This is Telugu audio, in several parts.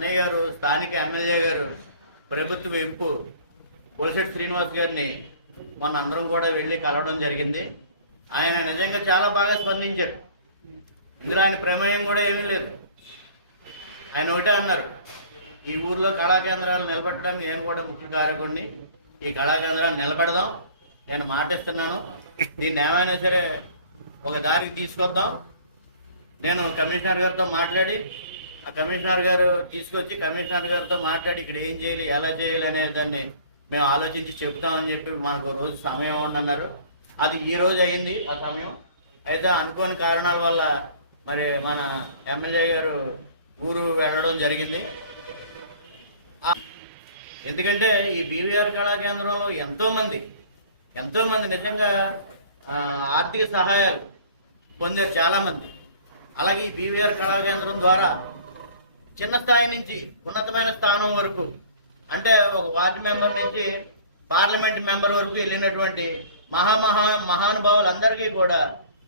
అన్నయ్య గారు స్థానిక ఎమ్మెల్యే గారు ప్రభుత్వ ఎంపు పోలిశెట్టి శ్రీనివాస్ గారిని మన అందరం కూడా వెళ్ళి కలవడం జరిగింది. ఆయన నిజంగా చాలా బాగా స్పందించారు. ఇందులో ఆయన ప్రమేయం కూడా ఏమీ లేదు. ఆయన ఒకటే అన్నారు ఈ ఊర్లో కళాకేంద్రాలు నిలబెట్టడం నేను కూడా ముఖ్య కారకుడిని ఈ కళాకేంద్రాలు నిలబెడదాం. నేను మాటిస్తున్నాను. దీన్ని ఏమైనా సరే ఒక దారికి తీసుకొద్దాం. నేను కమిషనర్ గారితో మాట్లాడి ఆ కమిషనర్ గారు తీసుకొచ్చి కమిషనర్ గారితో మాట్లాడి ఇక్కడ ఏం చేయాలి ఎలా చేయాలి అనే దాన్ని మేము ఆలోచించి చెప్తామని చెప్పి మనకు ఒక రోజు సమయం ఉండన్నారు అది ఈ రోజు అయింది ఆ సమయం. అయితే అనుకోని కారణాల వల్ల మరి మన ఎమ్మెల్యే గారు ఊరు వెళ్ళడం జరిగింది. ఎందుకంటే ఈ బీవీఆర్ కళాకేంద్రంలో ఎంతోమంది ఎంతోమంది నిజంగా ఆర్థిక సహాయాలు పొందారు చాలామంది అలాగే ఈ బీవీఆర్ కళాకేంద్రం ద్వారా చిన్న స్థాయి నుంచి ఉన్నతమైన స్థానం వరకు అంటే ఒక వార్డు మెంబర్ నుంచి పార్లమెంట్ మెంబర్ వరకు వెళ్ళినటువంటి మహామహా మహానుభావులందరికీ కూడా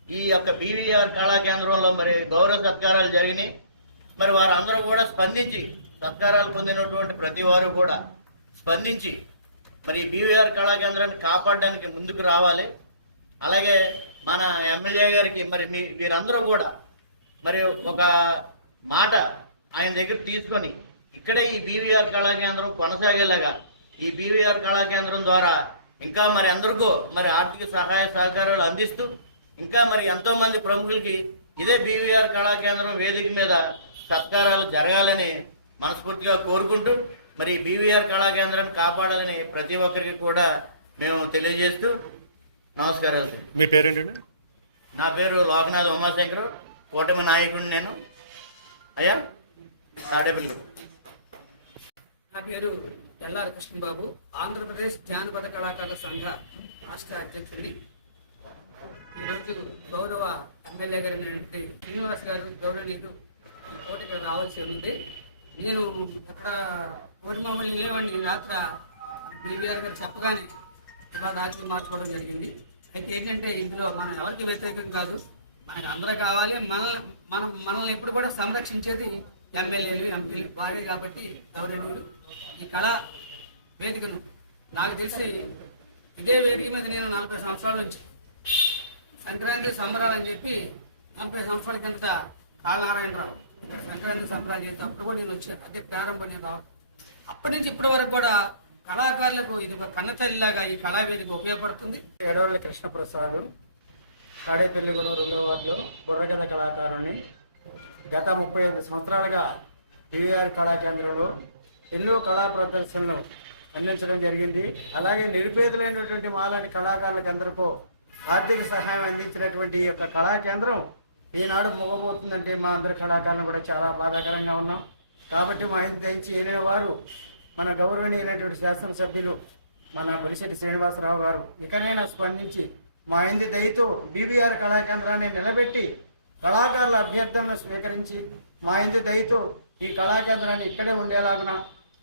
ఈ యొక్క బీవీఆర్ కళా కేంద్రంలో మరి గౌరవ సత్కారాలు జరిగినాయి. మరి వారు అందరూ కూడా స్పందించి సత్కారాలు పొందినటువంటి ప్రతి వారు కూడా స్పందించి మరి బీవీఆర్ కళా కేంద్రాన్ని కాపాడడానికి ముందుకు రావాలి. అలాగే మన ఎమ్మెల్యే గారికి మరి మీ వీరందరూ కూడా మరి ఒక మాట ఆయన దగ్గర తీసుకొని ఇక్కడే ఈ బీవీఆర్ కళా కేంద్రం కొనసాగేలాగా ఈ బీవీఆర్ కళా కేంద్రం ద్వారా ఇంకా మరి అందరికీ మరి ఆర్థిక సహాయ సహకారాలు అందిస్తూ ఇంకా మరి ఎంతో మంది ప్రముఖులకి ఇదే బీవీఆర్ కళా కేంద్రం వేదిక మీద సత్కారాలు జరగాలని మనస్ఫూర్తిగా కోరుకుంటూ మరి బీవీఆర్ కళా కేంద్రాన్ని కాపాడాలని ప్రతి ఒక్కరికి కూడా మేము తెలియజేస్తూ నమస్కారాలు సార్. మీ పేరేంటండి? నా పేరు లోకనాథ్ ఉమాశంకర్ కూటమి నాయకుడిని నేను. అయ్యా? తాడేపల్లి. నా పేరు ఎల్ఆర్ కృష్ణబాబు. ఆంధ్రప్రదేశ్ జానపద కళాకారుల సంఘ రాష్ట్ర అధ్యక్షుడి. ఈరోజు గౌరవ ఎమ్మెల్యే గారైనటువంటి శ్రీనివాస్ గారు గౌరవనీయులు పోటీకి రావాల్సి ఉంది. నేను అక్కడ ఊరిమామూలు లేవండి రాత్ర బీబీఆర్ గారు చెప్పగానే ఇవాళ రాత్రి మార్చుకోవడం జరిగింది. అయితే ఏంటంటే ఇందులో మనం ఎవరికి వ్యతిరేకం కాదు. మనకు అందరూ కావాలి. మన మనం మనల్ని ఎప్పుడు కూడా సంరక్షించేది ఎమ్మెల్యేలు ఎంపీలు వారే కాబట్టి గౌరవనీయులు ఈ కళా వేదికను నాకు తెలిసి ఇదే వేదిక మీద నేను నలభై సంవత్సరాల నుంచి సంక్రాంతి సంబరాలు అని చెప్పి నలభై సంవత్సరాల కింద కాళనారాయణరావు సంక్రాంతి సంబరాలు చేస్తే అప్పుడు కూడా నేను వచ్చాను. అదే ప్రారంభం నేను రావడం. అప్పటి నుంచి ఇప్పటి వరకు కూడా కళాకారులకు ఇది ఒక కన్నతల్లిలాగా ఈ కళా వేదిక ఉపయోగపడుతుంది. ఏడవల్లి కృష్ణప్రసాద్ తాడేపల్లిగూడ రెండో వార్డులో బుర్రగద కళాకారుని గత ముప్పై ఐదు సంవత్సరాలుగా పివిఆర్ కళా కేంద్రంలో ఎన్నో కళా ప్రదర్శనలు అందించడం జరిగింది. అలాగే నిరుపేదలైనటువంటి మాలాంటి కళాకారులకు అందరికీ ఆర్థిక సహాయం అందించినటువంటి ఈ యొక్క కళా కేంద్రం ఈనాడు మొగబోతుందంటే మా అందరి కళాకారులు కూడా చాలా బాధాకరంగా ఉన్నాం. కాబట్టి మా ఇంటి దయించి ఏలిన వారు మన గౌరవనీయులైనటువంటి శాసనసభ్యులు మన మురిశెట్టి శ్రీనివాసరావు గారు ఇకనైనా స్పందించి మా ఇంటి దయతో బీబీఆర్ కళాకేంద్రాన్ని నిలబెట్టి కళాకారుల అభ్యర్థనను స్వీకరించి మా ఇంటి దయతో ఈ కళాకేంద్రాన్ని ఇక్కడే ఉండేలాగున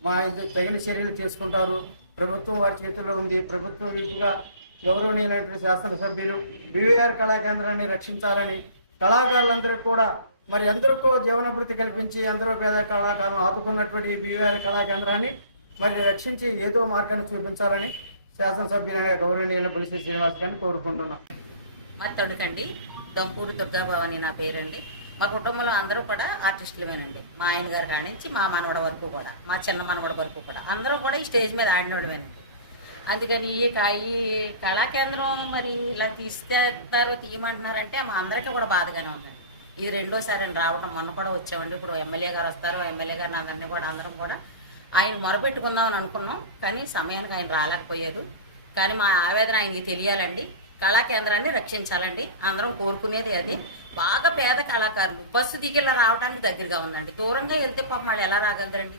మా ఇంటి తగిన చర్యలు తీసుకుంటారు. ప్రభుత్వం వారి చేతుల్లో ఉంది. ప్రభుత్వం ఇంకా గౌరవనీయులైనటువంటి శాసనసభ్యులు బీవీఆర్ కళాకేంద్రాన్ని రక్షించాలని కళాకారులందరికీ కూడా మరి ఎందరికో జీవనభృతి కల్పించి ఎందరో పేద కళాకారులను ఆదుకున్నటువంటి బీవీఆర్ కళాకేంద్రాన్ని మరి రక్షించి ఏదో మార్గాన్ని చూపించాలని శాసనసభ్యులైన గౌరవనీయుల పులిసి శ్రీనివాస్ గారిని కోరుకుంటున్నాం. మరి తొడకండి. దొంపూరు దుర్గాభవాని నా పేరండి. మా కుటుంబంలో అందరూ కూడా ఆర్టిస్టులమేనండి. మా ఆయన గారి కానించి నుంచి మా మనవడ వరకు కూడా మా చిన్న మనవడ వరకు కూడా. అందరూ కూడా ఈ స్టేజ్ మీద ఆడినోడమేనండి అందుకని ఈ ఈ కళాకేంద్రం మరి ఇలా తీసేస్తారో తీయమంటున్నారంటే మా అందరికీ కూడా బాధగానే ఉందండి. ఇది రెండోసారి అని రావడం మొన్న కూడా వచ్చామండి. ఇప్పుడు ఎమ్మెల్యే గారు వస్తారు ఎమ్మెల్యే గారిని అందరినీ కూడా అందరం కూడా ఆయన మొరపెట్టుకుందామని అనుకున్నాం. కానీ సమయానికి ఆయన రాలేకపోయారు. కానీ మా ఆవేదన ఆయనకి తెలియాలండి. కళా కేంద్రాన్ని రక్షించాలండి. అందరం కోరుకునేది అది. బాగా పేద కళాకారులు. బస్సు దిగి రావడానికి దగ్గరగా ఉందండి. దూరంగా వెళ్తే పాపం వాళ్ళు ఎలా రాగలరండి?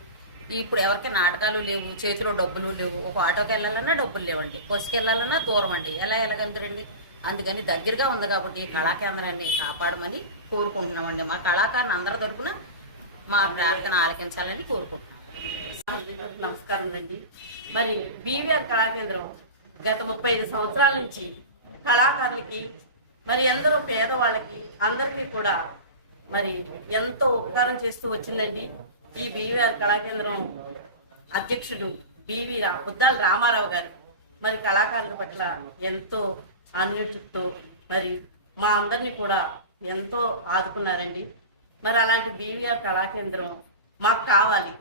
ఇప్పుడు ఎవరికి నాటకాలు లేవు చేతిలో డబ్బులు లేవు. ఒక ఆటోకి వెళ్ళాలన్నా డబ్బులు లేవండి. బస్సుకి వెళ్ళాలన్నా దూరం అండి. ఎలా వెళ్ళగలుగుతారండి అందుకని దగ్గరగా ఉంది కాబట్టి ఈ కళా కేంద్రాన్ని కాపాడమని కోరుకుంటున్నామండి. మా కళాకారుని అందరి తరపున మా ప్రార్థన ఆలకించాలని కోరుకుంటున్నాం. నమస్కారం అండి. మరి బీవీఆర్ కళాకేంద్రం గత ముప్పై ఐదు సంవత్సరాల నుంచి కళాకారులకి మరి ఎందరో పేదవాళ్ళకి అందరికీ కూడా మరి ఎంతో ఉపకారం చేస్తూ వచ్చిందండి ఈ బీవీఆర్ కళాకేంద్రం అధ్యక్షుడు బివి రా బుద్దాల రామారావు గారు. మరి కళాకారుల పట్ల ఎంతో అన్యోటితో మరి మా అందరినీ కూడా ఎంతో ఆదుకున్నారండి. మరి అలాంటి బీవీఆర్ కళాకేంద్రం మాకు కావాలి.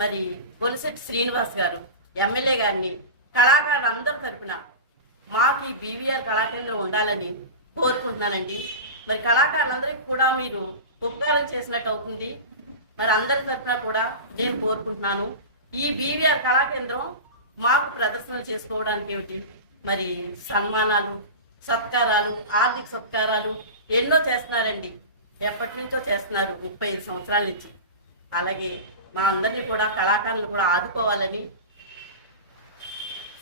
మరి బొలిశెట్టి శ్రీనివాస్ గారు ఎమ్మెల్యే గారిని కళాకారులు అందరి మాకు ఈ బీవీఆర్ కళాకేంద్రం ఉండాలని కోరుకుంటున్నానండి. మరి కళాకారులందరికీ కూడా మీరు ఉపకారం చేసినట్టు అవుతుంది. మరి అందరి తరఫున కూడా నేను కోరుకుంటున్నాను. ఈ బీవీఆర్ కళాకేంద్రం మాకు ప్రదర్శనలు చేసుకోవడానికి ఏమిటి? మరి సన్మానాలు సత్కారాలు ఆర్థిక సత్కారాలు ఎన్నో చేస్తున్నారండి. ఎప్పటి నుంచో చేస్తున్నారు ముప్పై ఐదు సంవత్సరాల నుంచి. అలాగే మా అందరినీ కూడా కళాకారులను కూడా ఆదుకోవాలని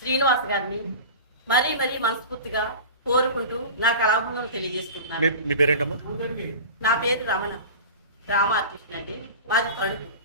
శ్రీనివాస్ గారిని మరీ మరీ మనస్ఫూర్తిగా కోరుకుంటూ నా కళాబృందం తెలియజేసుకుంటున్నాను నా పేరు రమణ. రామ ఆర్టిస్ట్ అండి. మాది తణుకు